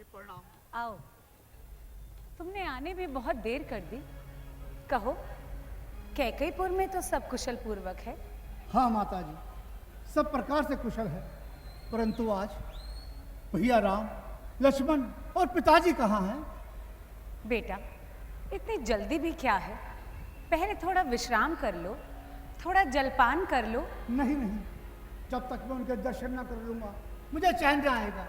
जी प्रणाम। आओ, तुमने आने में बहुत देर कर दी। कहो, कैकईपुर में तो सब कुशल पूर्वक है। हाँ माता जी, सब प्रकार से कुशल है, परंतु आज भैया राम, लक्ष्मण और पिताजी कहाँ हैं? बेटा, इतनी जल्दी भी क्या है? पहले थोड़ा विश्राम कर लो, थोड़ा जलपान कर लो। नहीं नहीं, जब तक मैं उनके दर्शन न कर लूंगा मुझे चैन न आएगा।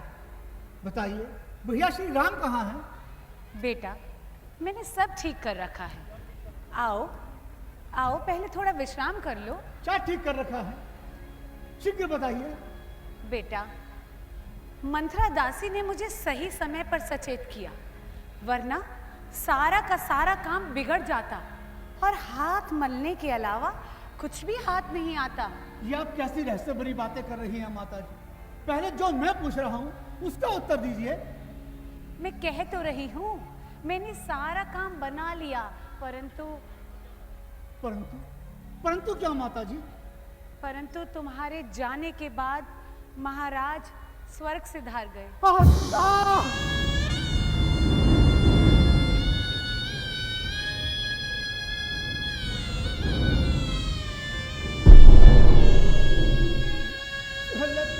बताइए, भैया श्री राम कहाँ हैं? बेटा, मैंने सब ठीक कर रखा है। आओ आओ, पहले थोड़ा विश्राम कर लो। क्या ठीक कर रखा है? शीघ्र बताइए। बेटा, मंथरा दासी ने मुझे सही समय पर सचेत किया, वरना सारा का सारा काम बिगड़ जाता और हाथ मलने के अलावा कुछ भी हाथ नहीं आता। ये आप कैसी रहस्य भरी बातें कर रही हैं माता जी? पहले जो मैं पूछ रहा हूँ उसका उत्तर दीजिए। मैं कह तो रही हूँ, मैंने सारा काम बना लिया, परंतु परंतु परंतु क्या माता जी? परंतु तुम्हारे जाने के बाद महाराज स्वर्ग से धार गए।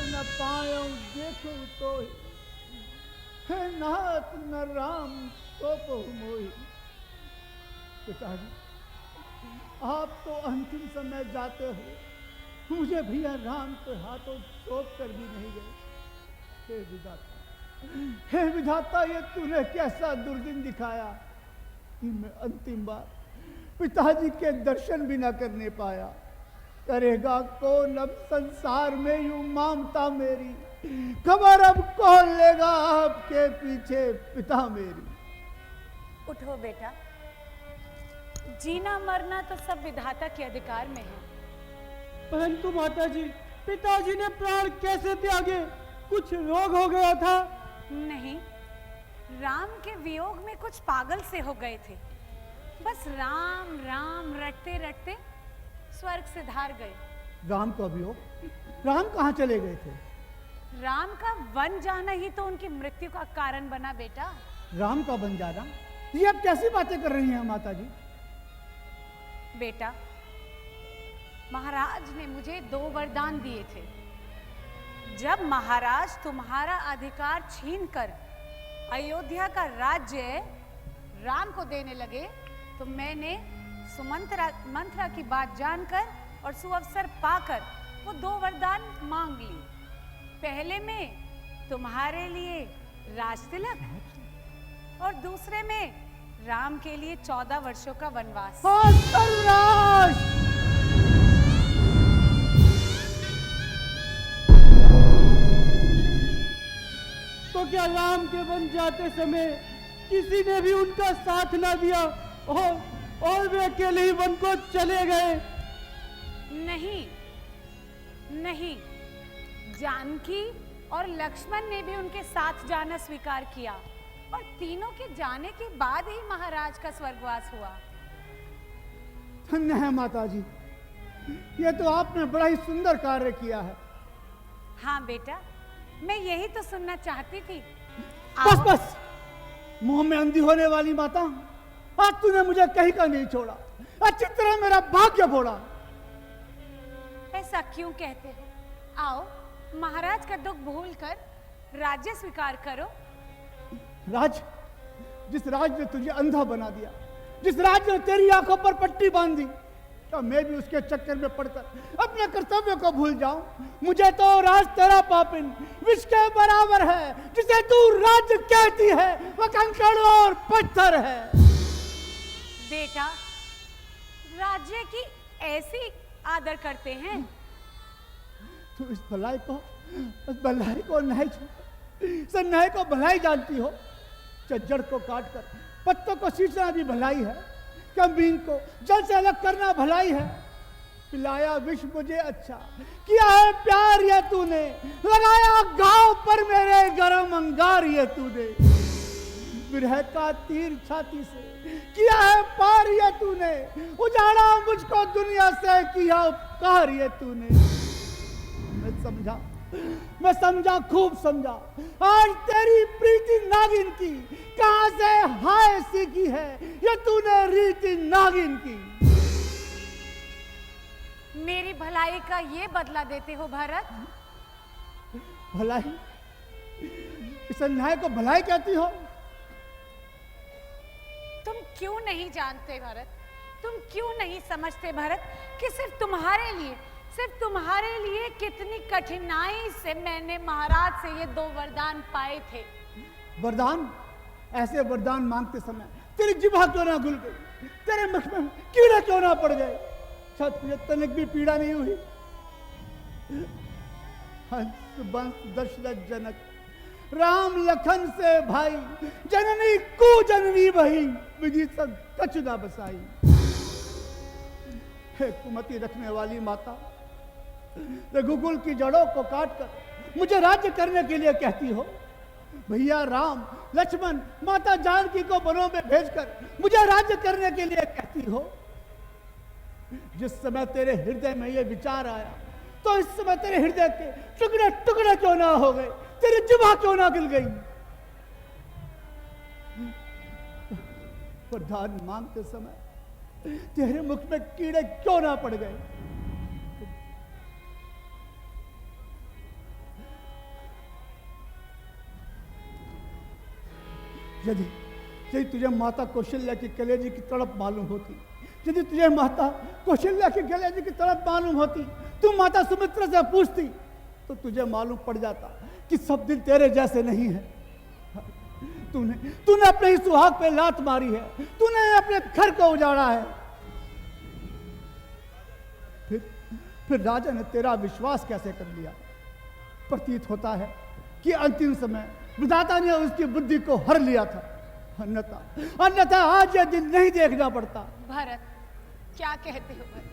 न पायो देखो तो है नाथ न राम तो मोहि। पिताजी, आप तो अंतिम समय जाते हो, मुझे भैया राम के हाथों सौंप कर भी नहीं गए। हे विधाता, हे विधाता, ये तूने कैसा दुर्दिन दिखाया कि मैं अंतिम बार पिताजी के दर्शन भी ना करने पाया। करेगा कौन अब संसार में यूं ममता मेरी, खबर अब कौन लेगा आपके पीछे पिता मेरी। उठो बेटा, जीना मरना तो सब विधाता के अधिकार में है। परंतु माताजी, पिताजी ने प्राण कैसे त्यागे? कुछ रोग हो गया था? नहीं, राम के वियोग में कुछ पागल से हो गए थे। बस राम राम रटते रटते स्वर्ग से धार गए। राम का वियोग? राम कहाँ चले गए थे? राम का वन जाना ही तो उनकी मृत्यु का कारण बना बेटा। राम का वन जाना? ये अब कैसी बातें कर रही हैं माता जी? बेटा, महाराज ने मुझे 2 वरदान दिए थे। जब महाराज तुम्हारा अधिकार छीनकर अयोध्या का राज्य राम को देने लगे, तो मैंने मंथरा की बात जानकर और सुअवसर पाकर वो 2 वरदान मांग ली। पहले में तुम्हारे लिए राजतिलक और दूसरे में राम के लिए 14 वर्षों का वनवास। तो क्या राम के वन जाते समय किसी ने भी उनका साथ ना दिया और वे अकेले ही वन को चले गए? नहीं नहीं, जानकी और लक्ष्मण ने भी उनके साथ जाना स्वीकार किया और तीनों के जाने के बाद ही महाराज का स्वर्गवास हुआ। धन्य है माता जी, ये तो आपने बड़ा ही सुंदर कार्य किया है। हाँ बेटा, मैं यही तो सुनना चाहती थी। बस बस, मुंह में अंधी होने वाली माता, आज तूने मुझे कहीं का नहीं छोड़ा, अच्छी तरह मेरा भाग्य फोड़ा। ऐसा क्यों कहते हो? आओ, महाराज का दुख भूलकर राज्य स्वीकार करो। राज? जिस राज ने तुझे अंधा बना दिया, जिस राज ने तेरी आंखों पर पट्टी बांध दी, क्या मैं भी उसके चक्कर में पड़कर अपने कर्तव्य को भूल जाऊं? मुझे तो राज तेरा पापिन विष के बराबर है। जिसे तू राज कहती है वह कंकड़ और पत्थर है। बेटा, राज्य की ऐसी आदर करते हैं? तू इस भलाई को नहीं, सन्नाई को भलाई जानती हो? जड़ को काटकर पत्तों को सींचना भी भलाई है। कमीन को जल से अलग करना भलाई है। पिलाया विष मुझे अच्छा, किया है प्यार ये तूने, लगाया घाव पर मेरे गरम अंगार ये तूने। विरह का तीर छाती से किया है पार ये तूने, उजाड़ा मुझको दुनिया से, किया उपकार ये तूने। मैं समझा, खूब समझा। आज तेरी प्रीति ना की? कहां से हाय सीखी है ये तूने रीति नागिन की? मेरी भलाई का ये बदला देते हो भरत? भलाई? इस अन्याय को भलाई कहती हो? तुम क्यों नहीं जानते भरत, तुम क्यों नहीं समझते भरत कि सिर्फ तुम्हारे लिए कितनी कठिनाई से मैंने महाराज से ये 2 वरदान पाए थे। वरदान? ऐसे वरदान मांगते समय तेरी जिह्वा क्यों ना घुल गई, तेरे मुख में कीड़े क्यों ना पड़ गए? शायद तुझे तनिक भी पीड़ा नहीं हुई। हंस वंश दशरथ जनक, राम लखन से भाई, जननी को जननी बही, विजित कछ ना बसाई। हे कुमति रखने वाली माता, रघुकुल की जड़ों को काटकर मुझे राज्य करने के लिए कहती हो। भैया राम, लक्ष्मण, माता जानकी को वनों में भेजकर मुझे राज्य करने के लिए कहती हो। जिस समय तेरे हृदय में यह विचार आया तो इस समय तेरे हृदय के टुकड़े टुकड़े क्यों ना हो गए, तेरी जिह्वा क्यों ना गिल गई? वरदान मांगते समय तेरे मुख में कीड़े क्यों ना पड़ गए? यदि तुझे माता कौशल्या की कलेजी की तड़प मालूम होती, यदि तुझे माता कौशल्या की कलेजी की तड़प मालूम होती, तू माता सुमित्रा से पूछती तो तुझे मालूम पड़ जाता कि सब दिल तेरे जैसे नहीं है। तूने अपने ही सुहाग पे लात मारी है, तूने अपने घर को उजाड़ा है। फिर राजा ने तेरा विश्वास कैसे कर लिया? प्रतीत होता है कि अंतिम समय विधाता ने उसकी बुद्धि को हर लिया था। अन्यथा आज यह दिन नहीं देखना पड़ता। भरत, क्या कहते हो भरत?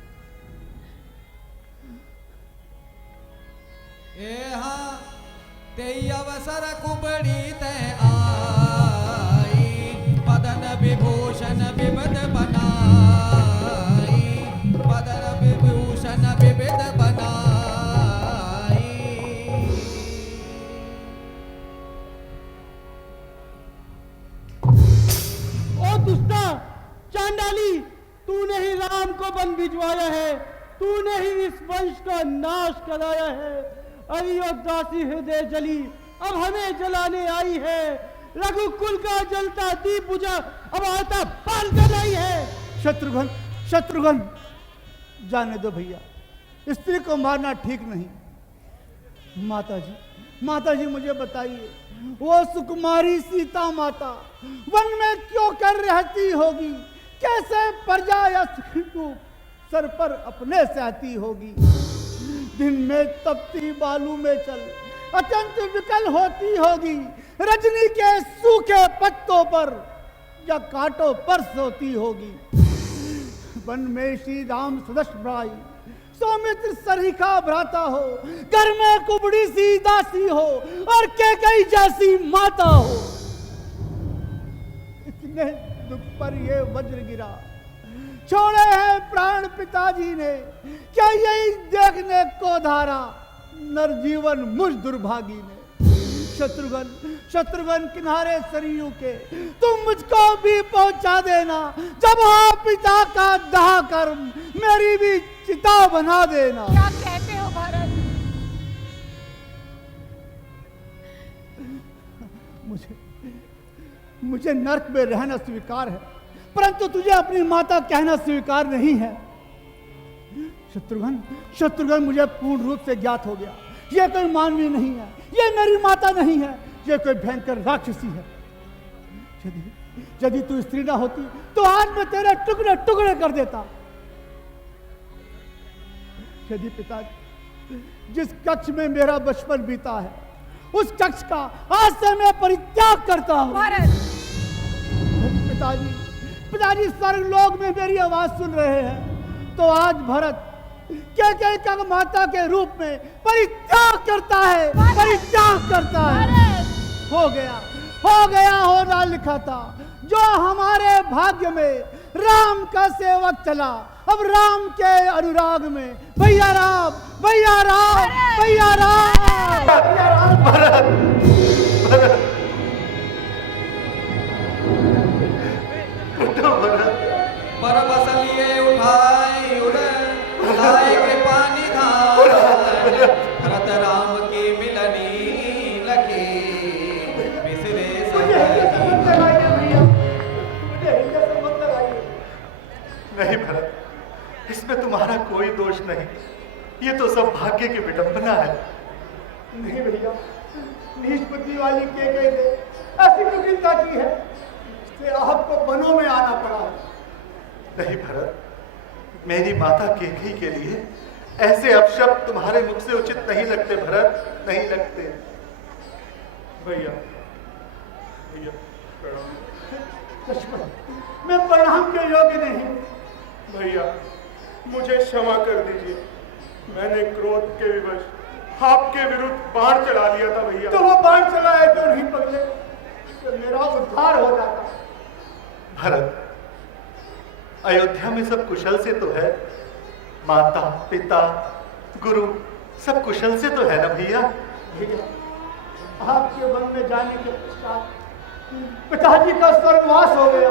ते अवसर कुबड़ी ते आई, पदन विभूषण विविध बनाई, पदन विभूषण विविध बनाई। ओ दुष्टा, चांडाली, तूने ही राम को वन भिजवाया है, तूने ही इस वंश का नाश कराया है। अयोध्यासी हृदय जली अब हमें जलाने आई है। रघुकुल का जलता दीप बुझा अब आता पाल कर आई है। शत्रुघ्न, जाने दो भैया, स्त्री को मारना ठीक नहीं। माता जी मुझे बताइए, वो सुकुमारी सीता माता वन में क्यों कर रहती होगी? कैसे प्रजा या सिंधु सर पर अपने सहती होगी? दिन में तपती बालू में चल अत्यंत विकल होती होगी, रजनी के सूखे पत्तों पर या कांटों पर सोती होगी। वन में श्री राम सदस्य भाई, सौमित्र सरीखा भ्राता हो, घर में कुबड़ी सी दासी हो और कैकेयी जैसी माता हो। इतने दुख पर ये वज्र गिरा, छोड़े हैं प्राण पिताजी ने, क्या यही देखने को धारा नरजीवन मुझ दुर्भागी ने। शत्रुघ्न किनारे सरयू के तुम मुझको भी पहुंचा देना, जब हो पिता का दाह कर मेरी भी चिता बना देना। क्या कहते हो भरत? मुझे नर्क में रहना स्वीकार है, परंतु तुझे अपनी माता कहना स्वीकार नहीं है। शत्रुघ्न मुझे पूर्ण रूप से ज्ञात हो गया, यह कोई मानवी नहीं है, यह मेरी माता नहीं है, यह कोई भयंकर राक्षसी है। यदि तू स्त्री ना होती तो आज मैं तेरे टुकड़े टुकड़े कर देता। यदि पिताजी, जिस कक्ष में मेरा बचपन बीता है उस कक्ष का आज से मैं परित्याग करता हूं। पिताजी स्वर्गलोक में मेरी आवाज सुन रहे हैं तो आज भरत कैकेयी का माता के रूप में परित्याग करता है, परित्याग करता है। हो गया होना लिखा था, जो हमारे भाग्य में राम का सेवक चला, अब राम के अनुराग में भैया राम, भैया राम, भैया राम, भैया राम। दोष नहीं, ये तो सब भाग्य की विडंबना है। नहीं भैया, नीच बुद्धि वाली के गए थे, ऐसी कुटिलता की है इससे आपको वनों में आना पड़ा। नहीं भरत, मेरी माता केकई के लिए ऐसे अपशब्द तुम्हारे मुख से उचित नहीं लगते भरत, नहीं लगते। भैया लक्ष्मण, मैं प्रणाम के योग्य नहीं। भैया मुझे क्षमा कर दीजिए, मैंने क्रोध के विवश आपके विरुद्ध बाण चला लिया था भैया। तो वो बाण चलाए तो नहीं पगले, तो मेरा उद्धार हो जाता। भरत, अयोध्या में सब कुशल से तो है, माता पिता गुरु सब कुशल से तो है ना भैया? भैया, आपके वन में जाने के पश्चात पिताजी का स्वर्गवास हो गया।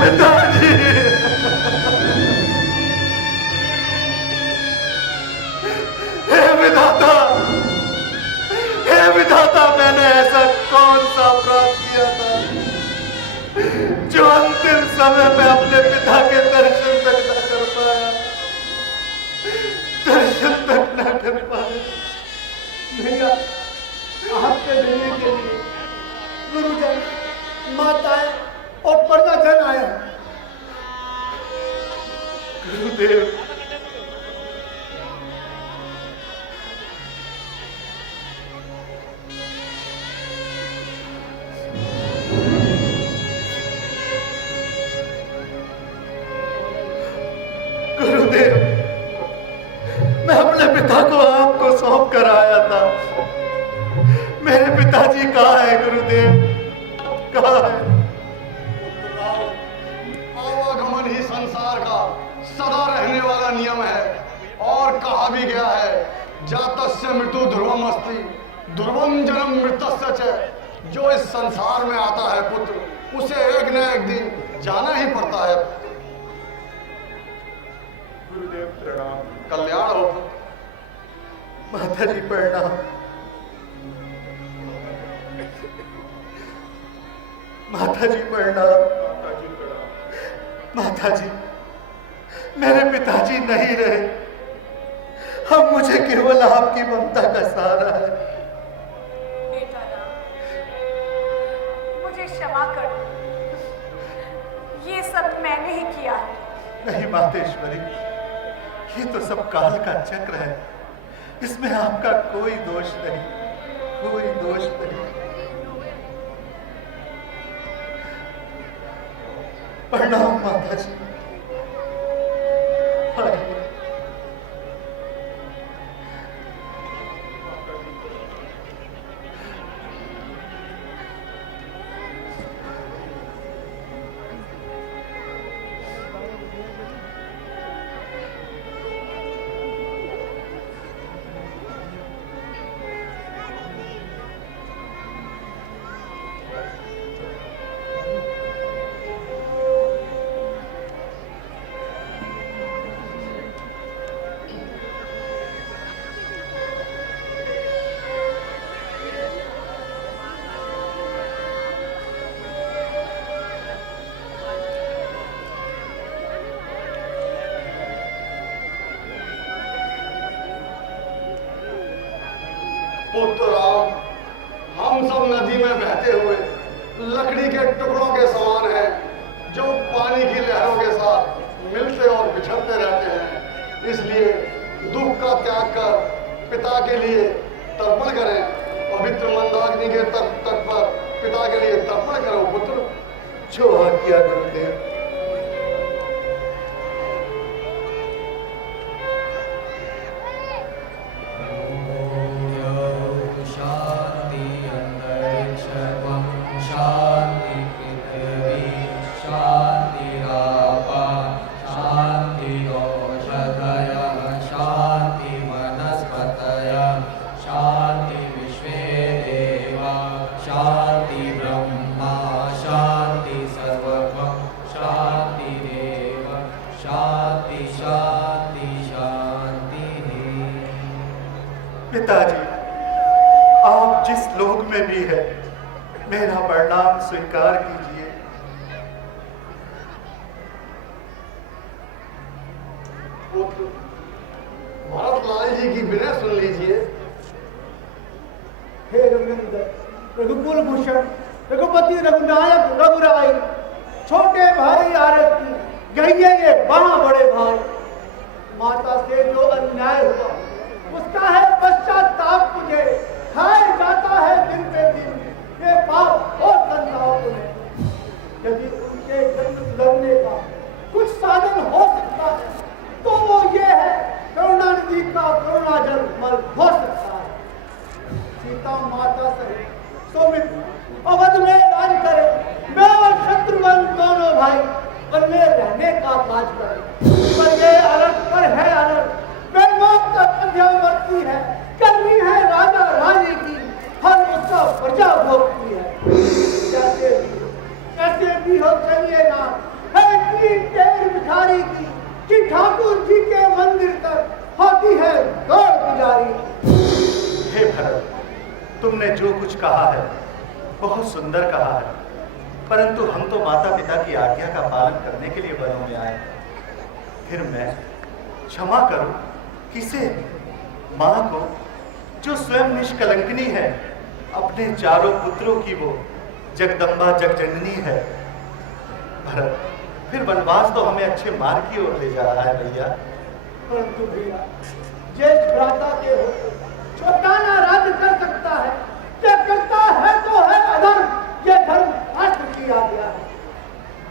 पिताजी, हे विधाता, हे विधाता, मैंने ऐसा कौन सा अपराध किया था जो अंतिम समय में अपने पिता के दर्शन तक न कर पाया, दर्शन तक न कर पाया। भैया, आपके देने के लिए गुरुजन, माताएं और प्रजाजन आए हैं। गुरुदेव, गुरुदेव, मैं अपने पिता को आपको सौंप कर आया था। मेरे पिताजी कहाँ है गुरुदेव, कहाँ है? आवागमन ही संसार का सदा रहने वाला नियम है, और कहा भी गया है, जातस्य मृत्यु ध्रुवम अस्ति, ध्रुवम जन्म मृतस्य च। जो इस संसार में आता है पुत्र, उसे एक न एक दिन जाना ही पड़ता है। गुरुदेव प्रणाम। कल्याण हो। माता जी प्रणाम। माता जी प्रणाम। माता जी, मेरे पिताजी नहीं रहे, अब मुझे केवल आपकी ममता का सहारा है। बेटा राम, मुझे क्षमा कर दो, ये सब मैंने ही किया है। नहीं मातेश्वरी, ये तो सब काल का चक्र है, इसमें आपका कोई दोष नहीं, कोई दोष नहीं। प्रणाम माता जी। आइए। पुत्र राम, हम सब नदी में बहते हुए लकड़ी के टुकड़ों के समान हैं, जो पानी की लहरों के साथ मिलते और बिछड़ते रहते हैं। इसलिए दुख का त्याग कर पिता के लिए तर्पण करें। पवित्र मंदाग्नि के तट पर पिता के लिए तर्पण करो पुत्र। जो आज्ञा गुरुदेव। शांति अंतरिक्षम शांति पृथ्वी शांतिरापा शांतिरोषधयः शांति वनस्पतयः शांति विश्वे देवा शांति ब्रह्मा शांति सर्वभौम शांतिरेव शांति शांति शांति। पिताजी, आप जिस लोक में भी है, मेरा प्रणाम स्वीकार कीजिए। लाल जी की विनय सुन लीजिए। हे रघुनंदन, रघुकुल भूषण, रघुपति, रघुनायक, रघुराई, छोटे भाई आरती गई है ये वहां बड़े भाई। माता से जो अन्याय हुआ उसका है पश्चाताप तुझे, खाए जाता है दिन पे दिन ये पाप और संताप तुम्हें। यदि उनके जन्म सुधरने का कुछ साधन हो सकता है तो वो ये है करुणानिधि का करुणा जल मल हो सकता है। सीता माता सहित सौमित्र अवध में राज करे, मैं और शत्रुघ्न दोनों भाई वन में रहने का काज करे। पर ये अनर्थ पर है अनर्थ, बेमौत का मध्यवर्ती है, करनी है राजा रानी की, हर उसका प्रजा भोगती है। कैसे भी हो चलिए ना है इतनी देर भिखारी की कि ठाकुर जी के मंदिर तक होती है दौड़ गुजारी। हे भरत, तुमने जो कुछ कहा है बहुत सुंदर कहा है, परंतु हम तो माता पिता की आज्ञा का पालन करने के लिए वनों में आए। फिर मैं क्षमा करूं किसे? मां को जो स्वयं निष्कलंकनी है, अपने चारों पुत्रों की वो जगदम्बा जगजननी है। भरत, फिर वनवास तो हमें अच्छे मार्ग की ओर ले जा रहा है भैया। परंतु भैया, ज्येष्ठ भ्राता के हो छोटा ना राज्य कर सकता है, क्या करता है तो है अधर्म, ये धर्म शास्त्र की आज्ञा है।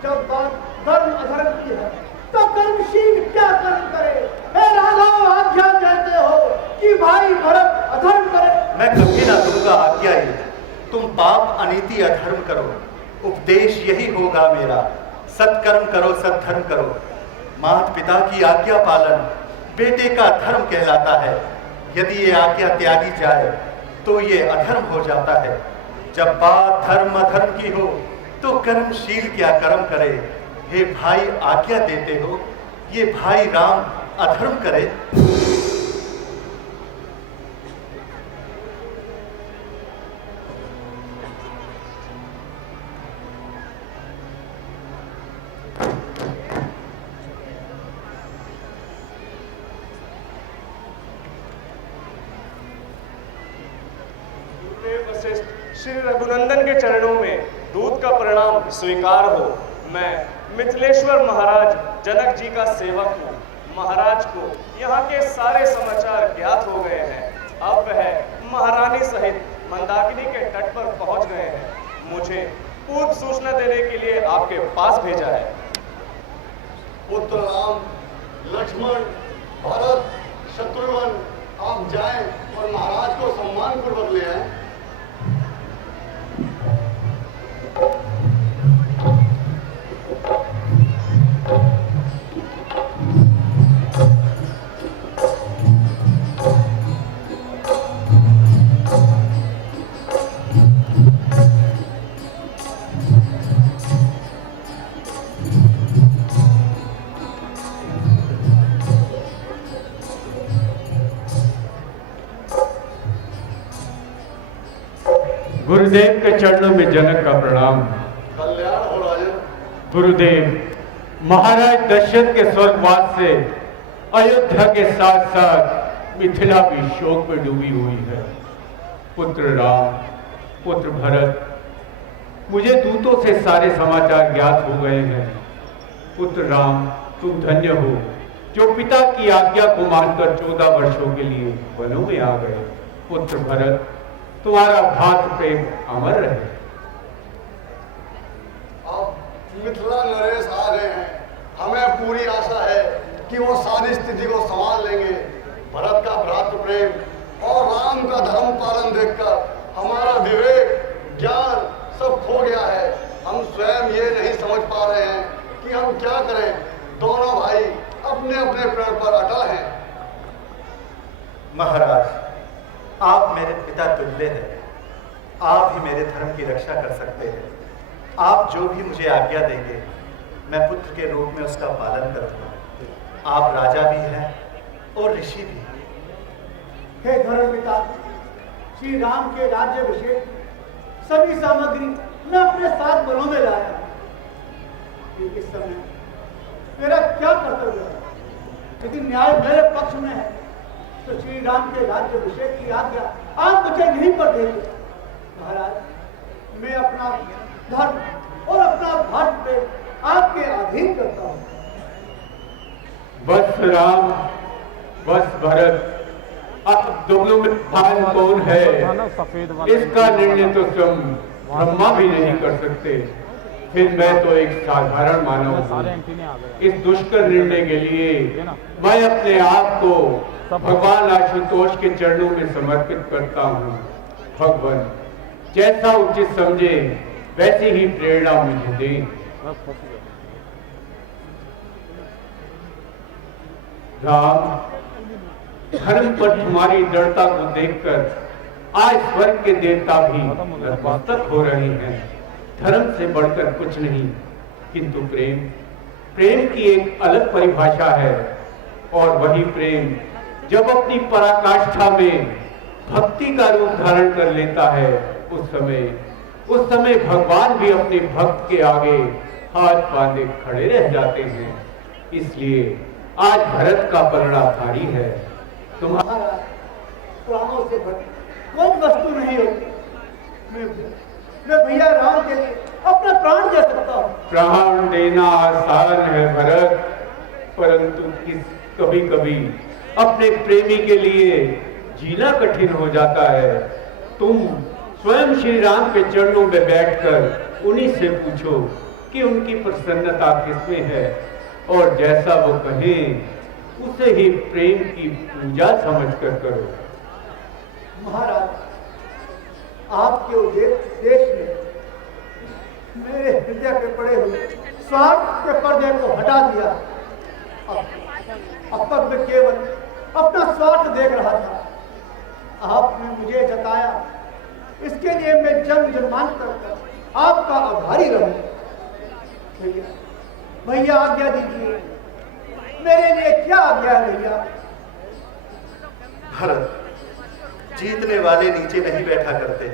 जब बात धर्म अधर्म की है तो कर्मशील क्या कर्म करे? हे राघव, आज्ञा देते हो कि भाई भरत अधर्म करे? मैं कभी ना दूंगा आज्ञा ये, तुम पाप अनीति अधर्म करो, उपदेश यही होगा मेरा। सत्कर्म करो, सद्धर्म करो। माता पिता की आज्ञा पालन बेटे का धर्म कहलाता है। यदि ये आज्ञा त्यागी जाए तो ये अधर्म हो जाता है। जब बात धर्म अधर्म की हो तो कर्मशील क्या कर्म करे? हे भाई, आज्ञा देते हो ये भाई राम अधर्म करे? श्री रघुनंदन के चरणों में दूत का प्रणाम स्वीकार हो। मैं मिथिलेश्वर महाराज जनक जी का सेवक हूँ। महाराज को यहाँ के सारे समाचार ज्ञात हो गए हैं। अब वह महारानी सहित मंदाकिनी के तट पर पहुँच गए हैं। मुझे पूर्व सूचना देने के लिए आपके पास भेजा है। पुत्र राम, लक्ष्मण, भरत, शत्रुघ्न, आप जाएं और महाराज को सम्मान पूर्वक ले आए। गुरुदेव के चरणों में जनक का प्रणाम। कल्याण हो राजन। गुरुदेव, महाराज दशरथ के स्वर्गवास से अयोध्या के साथ साथ मिथिला भी शोक में डूबी हुई है। पुत्र राम, पुत्र भरत, मुझे दूतों से सारे समाचार ज्ञात हो गए हैं। पुत्र राम, तुम धन्य हो जो पिता की आज्ञा को मानकर 14 वर्षों के लिए वनों में आ गए। पुत्र भरत, तुम्हारा भात प्रेम अमर रहे। अब मिथिला नरेश आ गए हैं। हमें पूरी आशा है कि वो सारी स्थिति को संभाल लेंगे। भरत का भ्रातृ प्रेम और राम का धर्म पालन देखकर हमारा विवेक, ज्ञान सब खो गया है। हम स्वयं ये नहीं समझ पा रहे हैं कि हम क्या करें। दोनों भाई अपने अपने प्रण पर अटल हैं। महाराज, आप मेरे पिता तुल्य हैं। आप ही मेरे धर्म की रक्षा कर सकते हैं। आप जो भी मुझे आज्ञा देंगे मैं पुत्र के रूप में उसका पालन करूंगा। आप राजा भी हैं और ऋषि भी। हे धर्म पिता, श्री राम के राज्याभिषेक सभी सामग्री मैं अपने साथ वनों में लाया। इस समय मेरा क्या कर्तव्य है? लेकिन न्याय मेरे पक्ष में है। तो श्री राम के राज्याभिषेक की आज्ञा आप मुझे यहीं पर दे दो। महाराज मैं अपना धर्म और अपना भारत पे आपके अधीन करता हूँ। बस राम, बस भरत, अब दोनों में भान कौन है, इसका निर्णय तो स्वयं ब्रह्मा भी नहीं कर सकते। फिर मैं तो एक साधारण मानव हूँ। इस दुष्कर निर्णय के लिए मैं अपने आप को भगवान आशुतोष के चरणों में समर्पित करता हूँ। भगवान जैसा उचित समझे वैसी ही प्रेरणा मुझे दे। राम, धर्म पर तुम्हारी दृढ़ता को देखकर आज स्वर्ग के देवता भी नतमस्तक हो रहे हैं। धर्म से बढ़कर कुछ नहीं, किंतु प्रेम, प्रेम की एक अलग परिभाषा है। और वही प्रेम जब अपनी पराकाष्ठा में भक्ति का रूप धारण कर लेता है, उस समय भगवान भी अपने भक्त के आगे हाथ बांधे खड़े रह जाते हैं। इसलिए आज भरत का परिणा भारी है। तुम्हारा प्राणों से बढ़ कोई वस्तु नहीं होती। मैं भैया राम के लिए अपना प्राण दे सकता हूँ। प्राण देना आसान है भरत, परंतु कभी कभी अपने प्रेमी के लिए जीना कठिन हो जाता है। तुम स्वयं श्री राम के चरणों में बैठकर उन्हीं से पूछो कि उनकी प्रसन्नता किसमें है, और जैसा वो कहें उसे ही प्रेम की पूजा समझकर करो। महाराज, आपके उद्देश्य में मेरे हृदय पे पड़े हुए स्वार्थ के पर्दे को हटा दिया। अब तक मैं केवल अपना स्वार्थ देख रहा था। आपने मुझे जताया, इसके लिए मैं जन्म जन्मांतर तक आपका आभारी रहूं। भैया आज्ञा दीजिए, मेरे लिए क्या आज्ञा है भैया? भरत, जीतने वाले नीचे नहीं बैठा करते।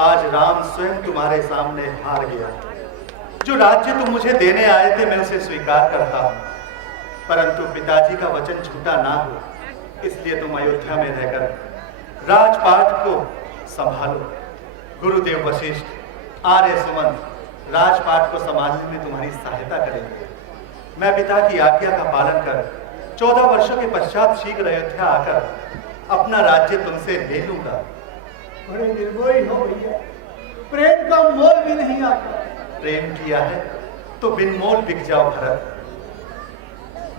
आज राम स्वयं तुम्हारे सामने हार गया। जो राज्य तुम मुझे देने आए थे मैं उसे स्वीकार करता हूं, परंतु पिताजी का वचन झूठा ना हो, इसलिए तुम अयोध्या में रहकर राजपाट को संभालो। गुरुदेव वशिष्ठ, आर्य सुमंत राजपाट को संभालने में तुम्हारी सहायता करेंगे। मैं पिता की आज्ञा का पालन कर 14 वर्षों के पश्चात शीघ्र अयोध्या आकर अपना राज्य तुमसे ले लूंगा। बड़े निर्मोही हो भैया, प्रेम का मोल भी नहीं आता। प्रेम किया है तो बिन मोल बिक जाओ भरत।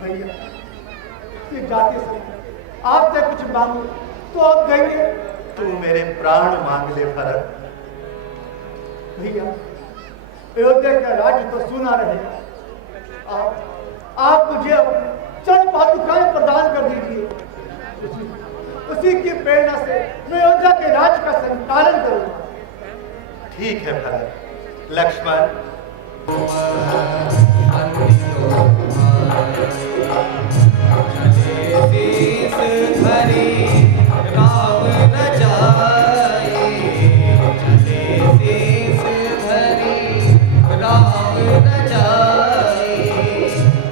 भैया, ये जाते समय आपसे कुछ मांगो तो आप कहेंगे? तू मेरे प्राण मांग ले भरत। भैया, अयोध्या का राज्य तो सुना रहेगा। आप मुझे चंद पादुकाएं प्रदान कर दीजिए। उसी की प्रेरणा से मैं अयोध्या के राज्य का संचालन करूंगा। ठीक है भरत। लक्ष्मण,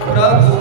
प्रभु